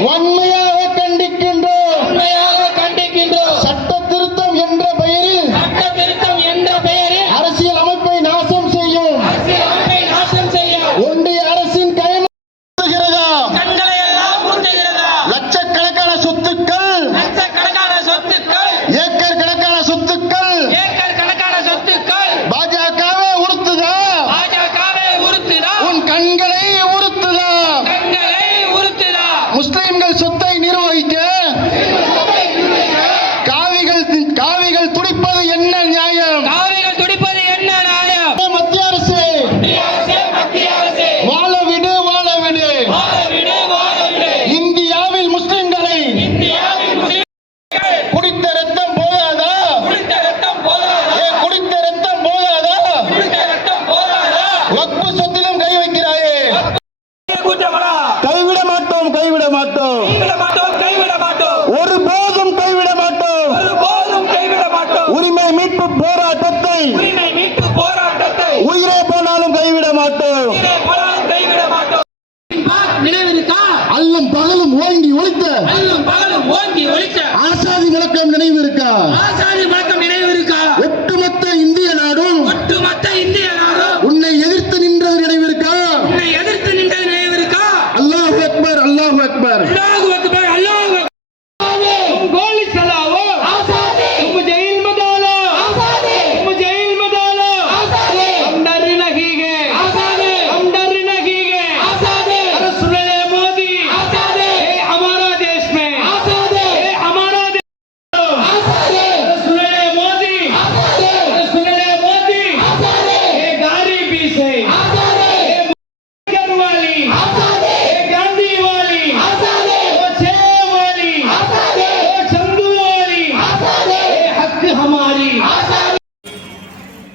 One முஸ்லிம்கள் சொத்தை மாட்டோம். கைவிட மாட்டோம் ஒரு போதும் கைவிட மாட்டோம். உரிமை மீட்பு போராட்டத்தை உயிரே போனாலும் கைவிட மாட்டோம். நினைவிருக்கா? அல்லும் பகலும் ஓங்கி ஒழித்த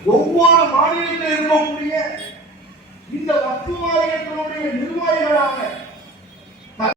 ஒவ்வொரு மாநிலத்தில் இருக்கக்கூடிய இந்த வக்குவாரியத்தினுடைய நிர்வாகிகளாக